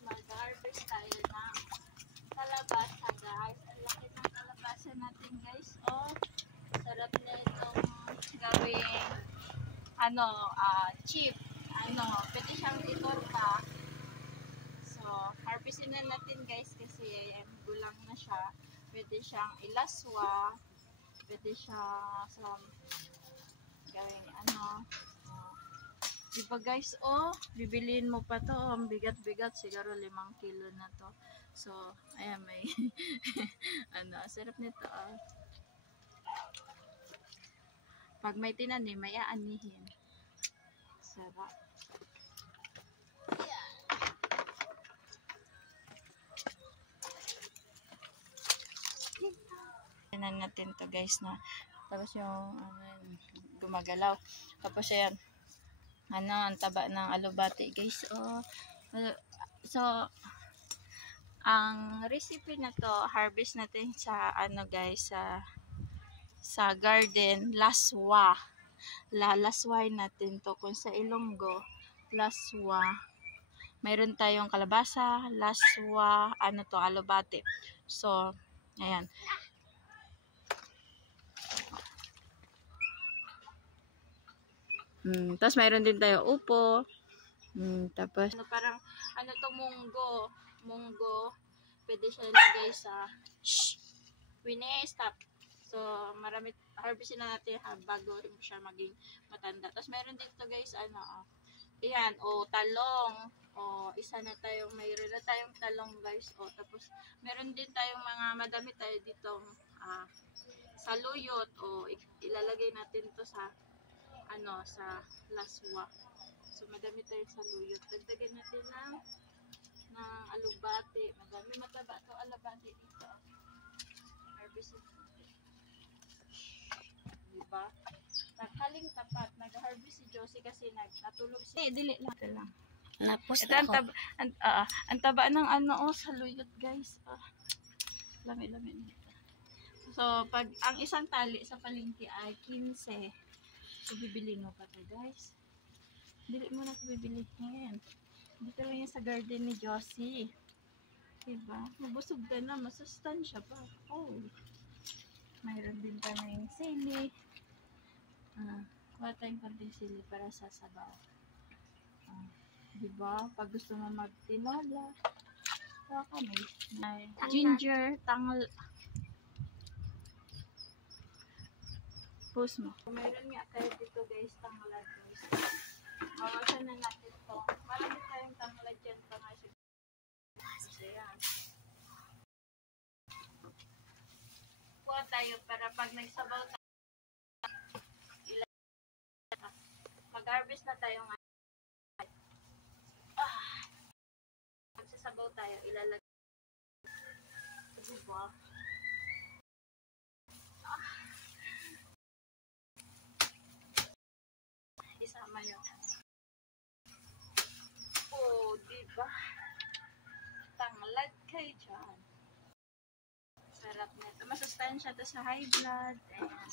mag-harvest tayo ng kalabasa guys. Ang laki ng kalabasa natin guys. Oh, sarap na itong gawing chip. Pwede siyang itorta. So, harvestin na natin guys kasi gulang na siya. Pwede siyang ilaswa. Pwede siya sa gawing diba guys, bibiliin mo pa to, ang bigat-bigat, siguro 5 kilo na to. So, ayan, may sarap nito, Pag may tinanim, may aanihin. Sarap. Yeah. Tignan natin to guys na tapos yung gumagalaw. Tapos ayan, ang taba ng alubati guys. So ang recipe na to, harvest natin sa guys, sa garden, laswa. Lalaswahin natin to. Kung sa Ilonggo, laswa. Mayroon tayong kalabasa, laswa, alubati. So ayan. Tapos mayroon din tayo upo. Tapos parang munggo. Pwede siya ilagay sa stop. So marami harvestin na natin bago siya maging matanda. Tapos mayroon dito guys ayan, talong. Mayroon na tayong talong guys. Tapos meron din tayong madami tayo ditong saluyot. Ilalagay natin to sa sa laswa. So madami tayong saluyot. Dagdagan natin ng alubati. Mataba to alubati dito. Harvest natin. Diba? Taghaling tapat. Nag-harvest si Josie kasi natulog siya. Dili lang. Napos ito ang taba ng saluyot guys. Lami-lami nito. So pag ang isang tali sa palengke ay 15. So, bibilin mo pa to guys. Dili mo na ito bibilihin. Dito lang yan sa garden ni Josie. Diba? Mabusog ka na. Masustansya pa. Mayroon din pa na yung sili. Kuha tayong konting sili para sa sabaw. Diba? Pag gusto mo magtinola, kuha ka may ginger, tangal. Post mo. Mayroon nga tayo dito guys, tanglad guys. Mawasan na natin to. Marami tayong tanglad dyan pa nga siya. Ayan. Kuha tayo para pag nagsabaw tayo, mag-harvest na tayo nga. Magsasabaw tayo, ilalagay. Diba? Isama yun. Diba? Tanglad kayo dyan. Sarap nito. Masustansya to sa high blood. Ayan.